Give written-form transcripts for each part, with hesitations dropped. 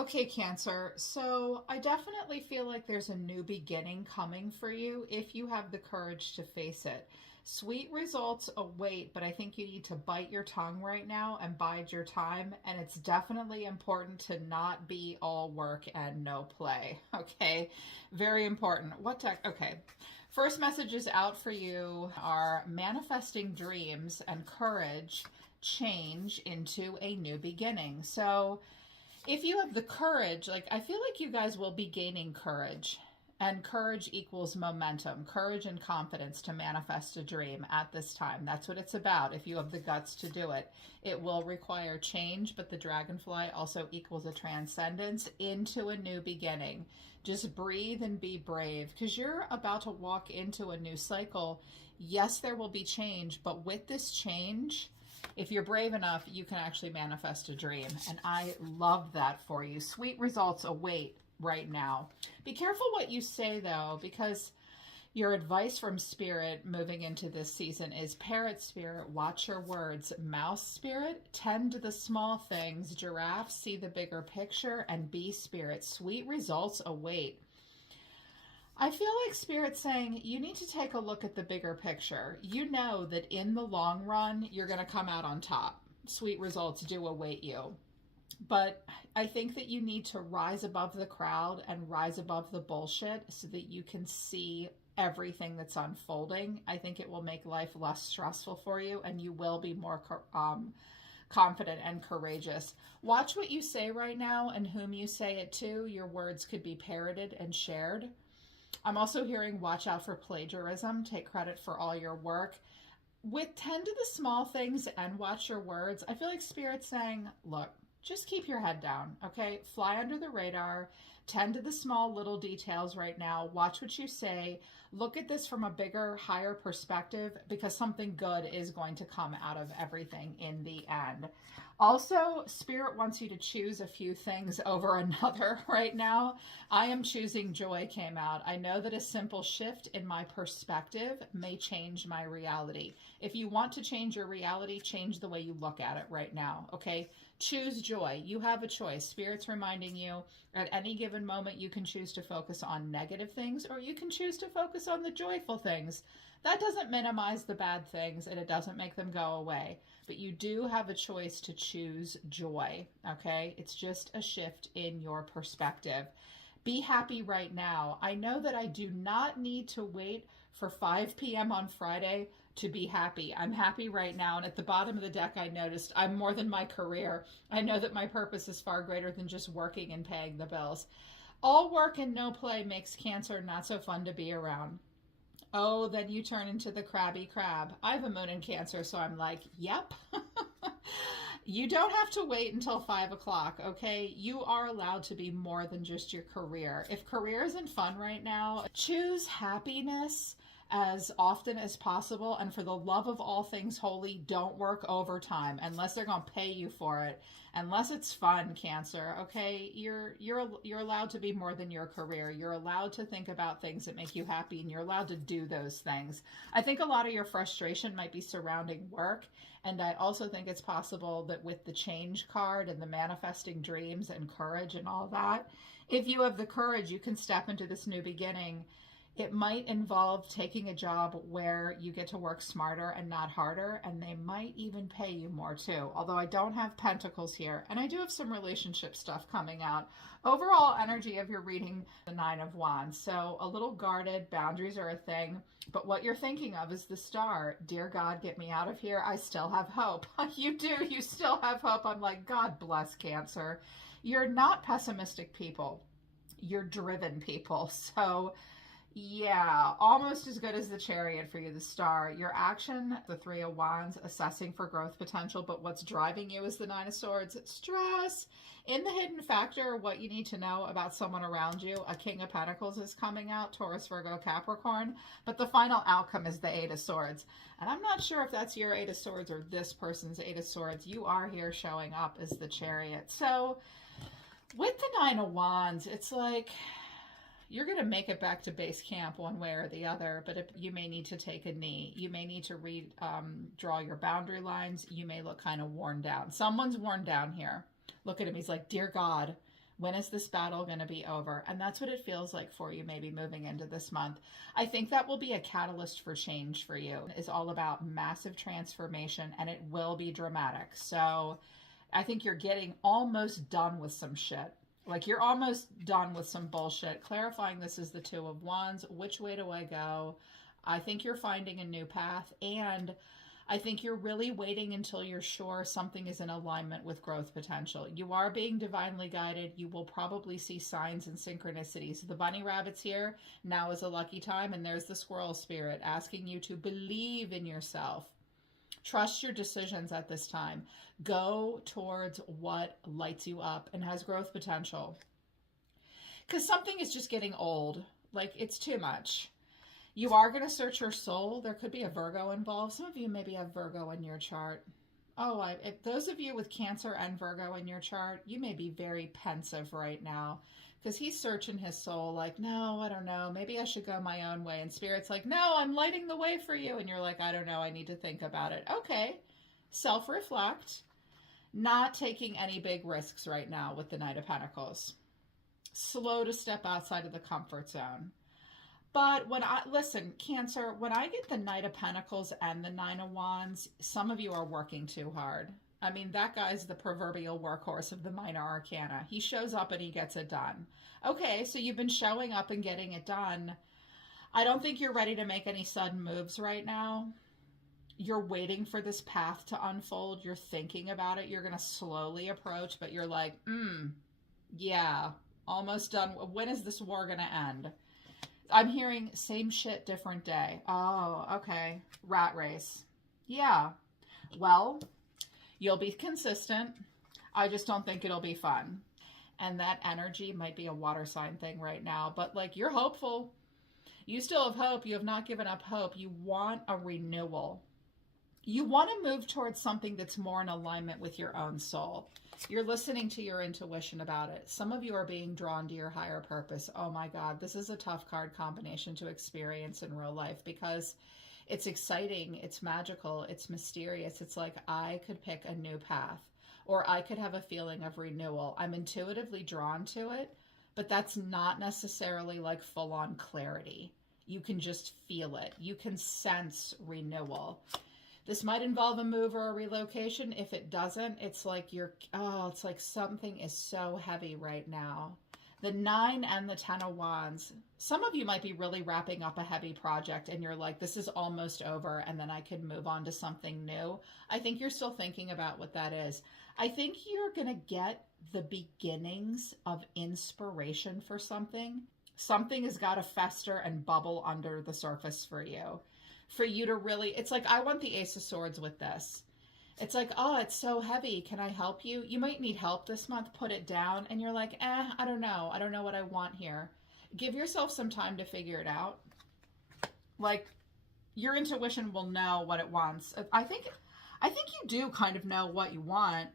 Okay, Cancer. So I definitely feel like there's a new beginning coming for you if you have the courage to face it. Sweet results await, but I think you need to bite your tongue right now and bide your time. And it's definitely important to not be all work and no play. Okay, very important. What tech? Okay. First messages out for you are manifesting dreams and courage change into a new beginning. So, if you have the courage, like I feel like you guys will be gaining courage. And courage equals momentum, courage and confidence to manifest a dream at this time. That's what it's about. If you have the guts to do it, it will require change, but the dragonfly also equals a transcendence into a new beginning. Just breathe and be brave because you're about to walk into a new cycle. Yes, there will be change, but with this change, if you're brave enough, you can actually manifest a dream. And I love that for you. Sweet results await right now. Be careful what you say, though, because your advice from spirit moving into this season is parrot spirit, watch your words. Mouse spirit, tend to the small things. Giraffe, see the bigger picture. And bee spirit, sweet results await. I feel like Spirit's saying you need to take a look at the bigger picture. You know that in the long run, you're going to come out on top. Sweet results do await you. But I think that you need to rise above the crowd and rise above the bullshit so that you can see everything that's unfolding. I think it will make life less stressful for you and you will be more confident and courageous. Watch what you say right now and whom you say it to. Your words could be parroted and shared. I'm also hearing watch out for plagiarism. Take credit for all your work. With tend to the small things and watch your words, I feel like Spirit's saying, look, just keep your head down, okay? Fly under the radar. Tend to the small little details right now. Watch what you say. Look at this from a bigger, higher perspective because something good is going to come out of everything in the end. Also, Spirit wants you to choose a few things over another right now. I am choosing joy came out. I know that a simple shift in my perspective may change my reality. If you want to change your reality, change the way you look at it right now, okay? Choose joy. You have a choice. Spirit's reminding you at any given moment you can choose to focus on negative things or you can choose to focus on the joyful things. That doesn't minimize the bad things and it doesn't make them go away. But you do have a choice to choose joy, okay? It's just a shift in your perspective. Be happy right now. I know that I do not need to wait for 5 p.m. on Friday to be happy. I'm happy right now. And at the bottom of the deck, I noticed I'm more than my career. I know that my purpose is far greater than just working and paying the bills. All work and no play makes Cancer not so fun to be around. Oh, then you turn into the crabby crab. I have a moon in Cancer, so I'm like, yep. You don't have to wait until 5 o'clock, okay? You are allowed to be more than just your career. If career isn't fun right now, choose happiness as often as possible. And for the love of all things holy, don't work overtime unless they're going to pay you for it. Unless it's fun, Cancer, okay? You're allowed to be more than your career. You're allowed to think about things that make you happy and you're allowed to do those things. I think a lot of your frustration might be surrounding work. And I also think it's possible that with the change card and the manifesting dreams and courage and all that, if you have the courage, you can step into this new beginning. It might involve taking a job where you get to work smarter and not harder, and they might even pay you more too. Although I don't have pentacles here, and I do have some relationship stuff coming out. Overall energy of your reading, the Nine of Wands. So a little guarded, boundaries are a thing, but what you're thinking of is the star. Dear God, get me out of here. I still have hope. You do. You still have hope. I'm like, God bless Cancer. You're not pessimistic people. You're driven people. So yeah, almost as good as the Chariot for you, the Star. Your action, the Three of Wands, assessing for growth potential, but what's driving you is the Nine of Swords, stress. In the hidden factor, what you need to know about someone around you, a King of Pentacles is coming out, Taurus, Virgo, Capricorn, but the final outcome is the Eight of Swords. And I'm not sure if that's your Eight of Swords or this person's Eight of Swords. You are here showing up as the Chariot. So with the Nine of Wands, it's like you're going to make it back to base camp one way or the other, but you may need to take a knee. You may need to draw your boundary lines. You may look kind of worn down. Someone's worn down here. Look at him. He's like, dear God, When is this battle going to be over? And that's what it feels like for you, maybe moving into this month. I think that will be a catalyst for change for you. It's all about massive transformation, and it will be dramatic. So I think you're getting almost done with some shit. Like you're almost done with some bullshit. Clarifying this is the Two of Wands. Which way do I go? I think you're finding a new path, and I think you're really waiting until you're sure something is in alignment with growth potential. You are being divinely guided. You will probably see signs and synchronicities. The bunny rabbit's here. Now is a lucky time. And there's the squirrel spirit asking you to believe in yourself. Trust your decisions at this time. Go towards what lights you up and has growth potential. Because something is just getting old. Like, it's too much. You are going to search your soul. There could be a Virgo involved. Some of you maybe have Virgo in your chart. Oh, if those of you with Cancer and Virgo in your chart, you may be very pensive right now because he's searching his soul like, no, I don't know. Maybe I should go my own way. And Spirit's like, no, I'm lighting the way for you. And you're like, I don't know. I need to think about it. Okay. Self-reflect. Not taking any big risks right now with the Knight of Pentacles. Slow to step outside of the comfort zone. But listen, Cancer, when I get the Knight of Pentacles and the Nine of Wands, some of you are working too hard. I mean, that guy's the proverbial workhorse of the minor arcana. He shows up and he gets it done. Okay, so you've been showing up and getting it done. I don't think you're ready to make any sudden moves right now. You're waiting for this path to unfold. You're thinking about it. You're going to slowly approach, but you're like, yeah, almost done. When is this war going to end? I'm hearing same shit, different day. Oh, okay. Rat race. Yeah. Well, you'll be consistent. I just don't think it'll be fun. And that energy might be a water sign thing right now. But like, you're hopeful. You still have hope. You have not given up hope. You want a renewal. You want to move towards something that's more in alignment with your own soul. You're listening to your intuition about it. Some of you are being drawn to your higher purpose. Oh my God, this is a tough card combination to experience in real life because it's exciting, it's magical, it's mysterious. It's like I could pick a new path or I could have a feeling of renewal. I'm intuitively drawn to it, but that's not necessarily like full-on clarity. You can just feel it. You can sense renewal. This might involve a move or a relocation. If it doesn't, it's like it's like something is so heavy right now. The 9 and the 10 of Wands. Some of you might be really wrapping up a heavy project and you're like, this is almost over and then I can move on to something new. I think you're still thinking about what that is. I think you're going to get the beginnings of inspiration for something. Something has got to fester and bubble under the surface for you. For you to really, it's like, I want the Ace of Swords with this. It's like, oh, it's so heavy. Can I help you? You might need help this month. Put it down. And you're like, I don't know. I don't know what I want here. Give yourself some time to figure it out. Like, your intuition will know what it wants. I think you do kind of know what you want.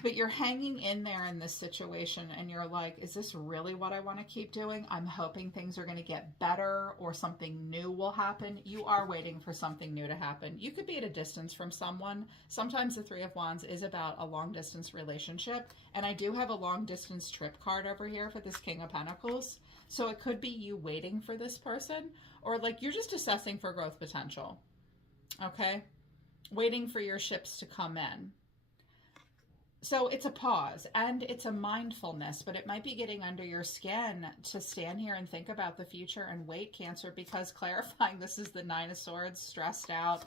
But you're hanging in there in this situation and you're like, is this really what I want to keep doing? I'm hoping things are going to get better or something new will happen. You are waiting for something new to happen. You could be at a distance from someone. Sometimes the Three of Wands is about a long distance relationship. And I do have a long distance trip card over here for this King of Pentacles. So it could be you waiting for this person or like you're just assessing for growth potential. Okay? Waiting for your ships to come in. So it's a pause and it's a mindfulness, but it might be getting under your skin to stand here and think about the future and wait, Cancer, because clarifying this is the Nine of Swords, stressed out,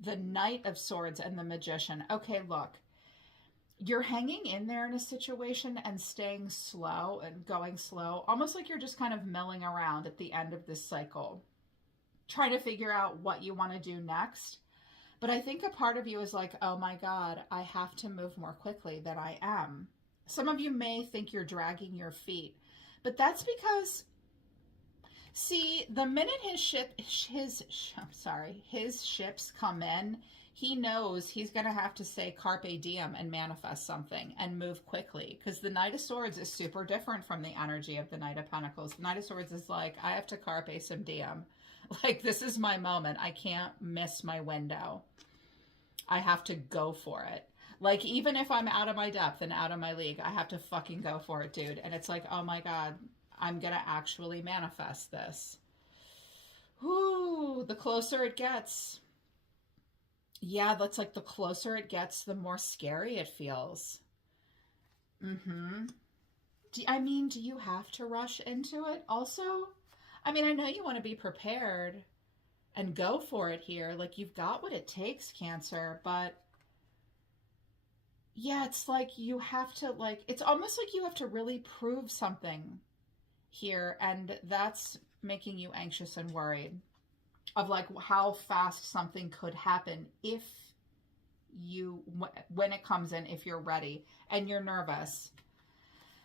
the Knight of Swords and the Magician. Okay, look, you're hanging in there in a situation and staying slow and going slow, almost like you're just kind of milling around at the end of this cycle, trying to figure out what you want to do next. But I think a part of you is like, oh my God, I have to move more quickly than I am. Some of you may think you're dragging your feet, but that's because, see, the minute his ships come in, he knows he's going to have to say carpe diem and manifest something and move quickly because the Knight of Swords is super different from the energy of the Knight of Pentacles. The Knight of Swords is like, I have to carpe some diem. Like, this is my moment. I can't miss my window. I have to go for it. Like, even if I'm out of my depth and out of my league, I have to fucking go for it, dude. And it's like, oh my God, I'm gonna actually manifest this. Whoo, the closer it gets. Yeah, that's like the closer it gets, the more scary it feels. Mm-hmm. Do you have to rush into it? Also, I mean, I know you want to be prepared and go for it here. Like, you've got what it takes, Cancer, but yeah, it's like you have to, like, it's almost like you have to really prove something here, and that's making you anxious and worried of like how fast something could happen if you, when it comes in, if you're ready, and you're nervous.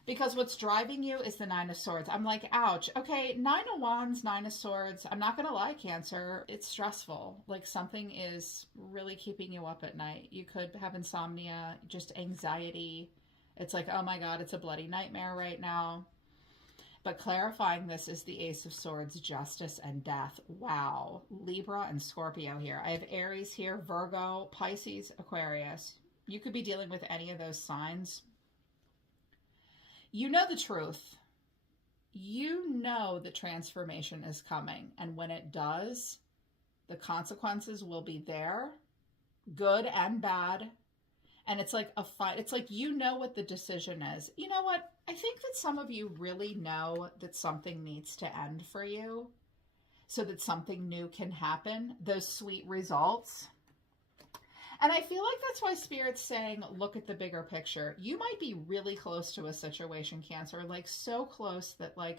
Because what's driving you is the Nine of Swords. I'm like, ouch. Okay, Nine of Wands, Nine of Swords. I'm not going to lie, Cancer. It's stressful. Like, something is really keeping you up at night. You could have insomnia, just anxiety. It's like, oh my God, it's a bloody nightmare right now. But clarifying this is the Ace of Swords, Justice, and Death. Wow. Libra and Scorpio here. I have Aries here, Virgo, Pisces, Aquarius. You could be dealing with any of those signs. You know the truth. You know the transformation is coming. And when it does, the consequences will be there, good and bad. And it's like a fight. It's like, you know what the decision is. You know what? I think that some of you really know that something needs to end for you so that something new can happen. Those sweet results. And I feel like that's why Spirit's saying, look at the bigger picture. You might be really close to a situation, Cancer, like so close that like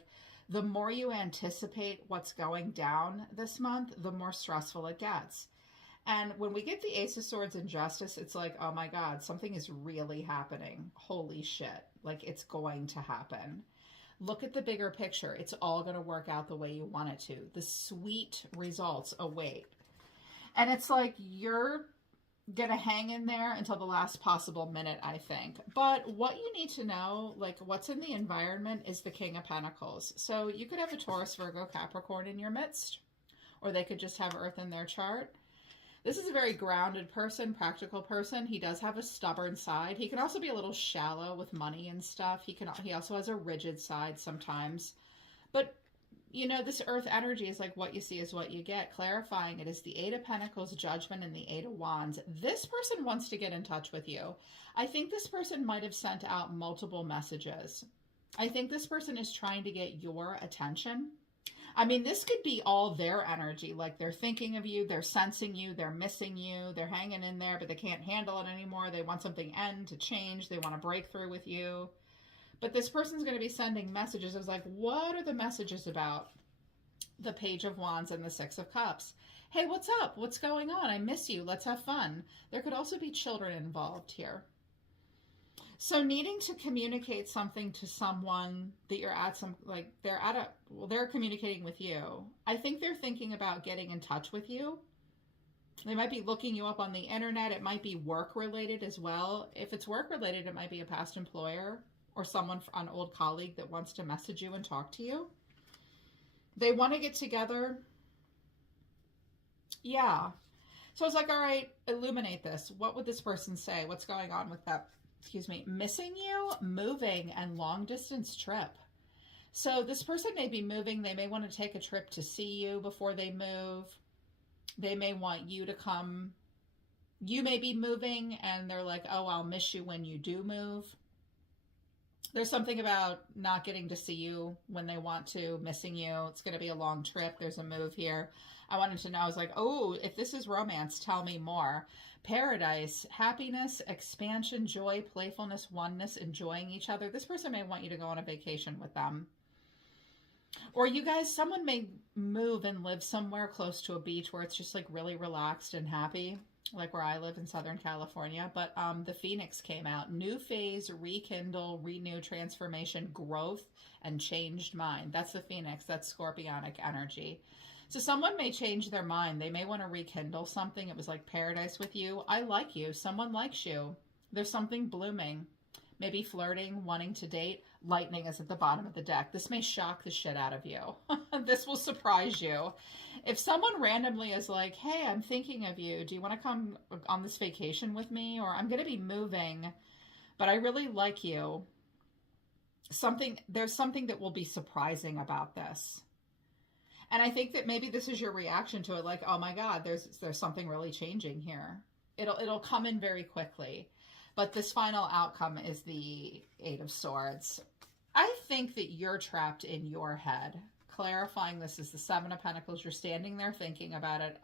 the more you anticipate what's going down this month, the more stressful it gets. And when we get the Ace of Swords and Justice, it's like, oh my God, something is really happening. Holy shit. Like, it's going to happen. Look at the bigger picture. It's all going to work out the way you want it to. The sweet results await. And it's like, you're gonna hang in there until the last possible minute, I think. But what you need to know, like what's in the environment, is the King of Pentacles. So you could have a Taurus, Virgo, Capricorn in your midst, or they could just have Earth in their chart. This is a very grounded person, practical person. He does have a stubborn side. He can also be a little shallow with money and stuff. He also has a rigid side sometimes. But you know, this Earth energy is like, what you see is what you get. Clarifying it is the Eight of Pentacles, Judgment, and the Eight of Wands. This person wants to get in touch with you. I think this person might have sent out multiple messages. I think this person is trying to get your attention. I mean, this could be all their energy. Like, they're thinking of you, they're sensing you, they're missing you, they're hanging in there, but they can't handle it anymore. They want something to change. They want to break through with you. But this person's going to be sending messages. It's like, what are the messages about? The Page of Wands and the Six of Cups. Hey, what's up? What's going on? I miss you. Let's have fun. There could also be children involved here. So needing to communicate something to someone that you're at some, like they're communicating with you. I think they're thinking about getting in touch with you. They might be looking you up on the internet. It might be work related as well. If it's work related, it might be a past employer or someone, an old colleague that wants to message you and talk to you. They want to get together. Yeah. So I was like, all right, illuminate this. What would this person say? What's going on with that? Excuse me. Missing you, moving, and long distance trip. So this person may be moving. They may want to take a trip to see you before they move. They may want you to come. You may be moving and they're like, oh, I'll miss you when you do move. There's something about not getting to see you when they want to, missing you. It's going to be a long trip. There's a move here. I wanted to know. I was like, oh, if this is romance, tell me more. Paradise, happiness, expansion, joy, playfulness, oneness, enjoying each other. This person may want you to go on a vacation with them. Or you guys, someone may move and live somewhere close to a beach where it's just like really relaxed and happy. Like where I live in Southern California. But the Phoenix came out. New phase, rekindle, renew, transformation, growth, and changed mind. That's the Phoenix. That's Scorpionic energy. So someone may change their mind. They may want to rekindle something. It was like paradise with you. I like you. Someone likes you. There's something blooming. maybe flirting, wanting to date. Lightning is at the bottom of the deck. This may shock the shit out of you. This will surprise you. If someone randomly is like, hey, I'm thinking of you. Do you want to come on this vacation with me? Or I'm going to be moving, but I really like you. There's something that will be surprising about this. And I think that maybe this is your reaction to it, like, oh my God, there's something really changing here. It'll come in very quickly. But this final outcome is the Eight of Swords. I think that you're trapped in your head. Clarifying this is the Seven of Pentacles. You're standing there thinking about it.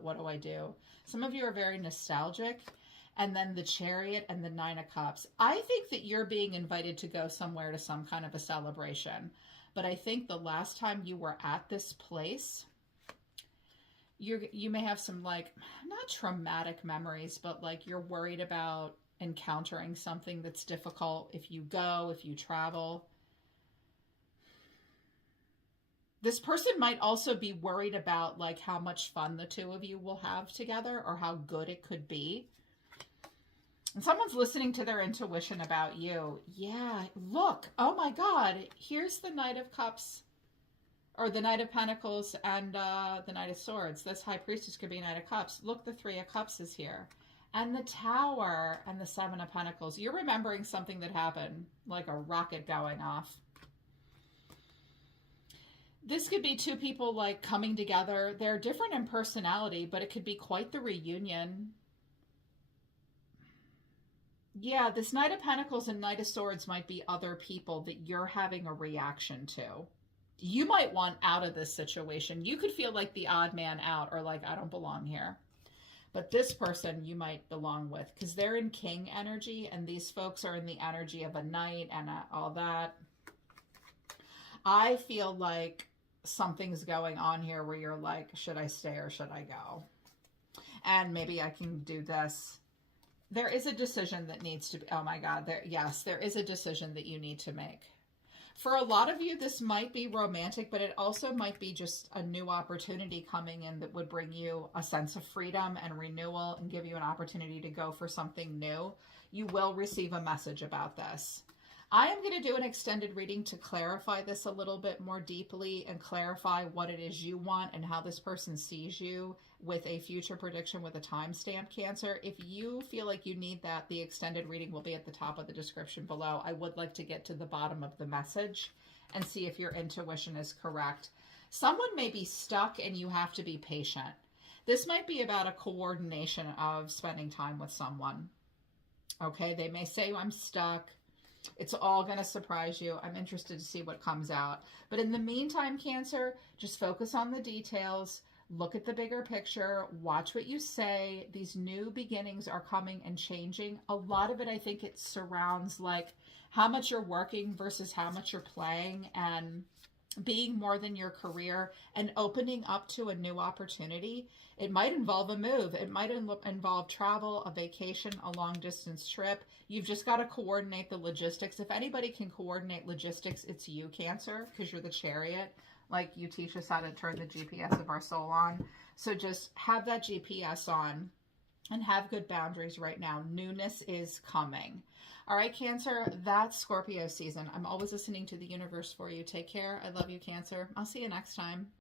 What do I do? Some of you are very nostalgic. And then the Chariot and the Nine of Cups. I think that you're being invited to go somewhere to some kind of a celebration. But I think the last time you were at this place, you may have some, like, not traumatic memories, but like you're worried about encountering something that's difficult if you go, if you travel. This person might also be worried about like how much fun the two of you will have together or how good it could be. And someone's listening to their intuition about you. Yeah, look, oh my God, here's the Knight of Cups, or the Knight of Pentacles and the Knight of Swords. This High Priestess could be Knight of Cups. Look, the Three of Cups is here. And the Tower and the Seven of Pentacles. You're remembering something that happened, like a rocket going off. This could be two people like coming together. They're different in personality, but it could be quite the reunion. Yeah, this Knight of Pentacles and Knight of Swords might be other people that you're having a reaction to. You might want out of this situation. You could feel like the odd man out or like, I don't belong here. But this person you might belong with because they're in King energy and these folks are in the energy of a knight and all that. I feel like something's going on here where you're like, should I stay or should I go? And maybe I can do this. There is a decision that needs to be, oh my God, there is a decision that you need to make. For a lot of you, this might be romantic, but it also might be just a new opportunity coming in that would bring you a sense of freedom and renewal and give you an opportunity to go for something new. You will receive a message about this. I am going to do an extended reading to clarify this a little bit more deeply and clarify what it is you want and how this person sees you with a future prediction with a timestamp, Cancer. If you feel like you need that, the extended reading will be at the top of the description below. I would like to get to the bottom of the message and see if your intuition is correct. Someone may be stuck and you have to be patient. This might be about a coordination of spending time with someone. Okay, they may say, I'm stuck. It's all going to surprise you. I'm interested to see what comes out. But in the meantime, Cancer, just focus on the details. Look at the bigger picture. Watch what you say. These new beginnings are coming and changing. A lot of it, I think it surrounds like how much you're working versus how much you're playing and being more than your career and opening up to a new opportunity. It might involve a move. It might involve travel, a vacation, a long distance trip. You've just got to coordinate the logistics. If anybody can coordinate logistics, it's you, Cancer, because you're the Chariot. Like you teach us how to turn the GPS of our soul on. So just have that GPS on and have good boundaries right now. Newness is coming. All right, Cancer, that's Scorpio season. I'm always listening to the universe for you. Take care. I love you, Cancer. I'll see you next time.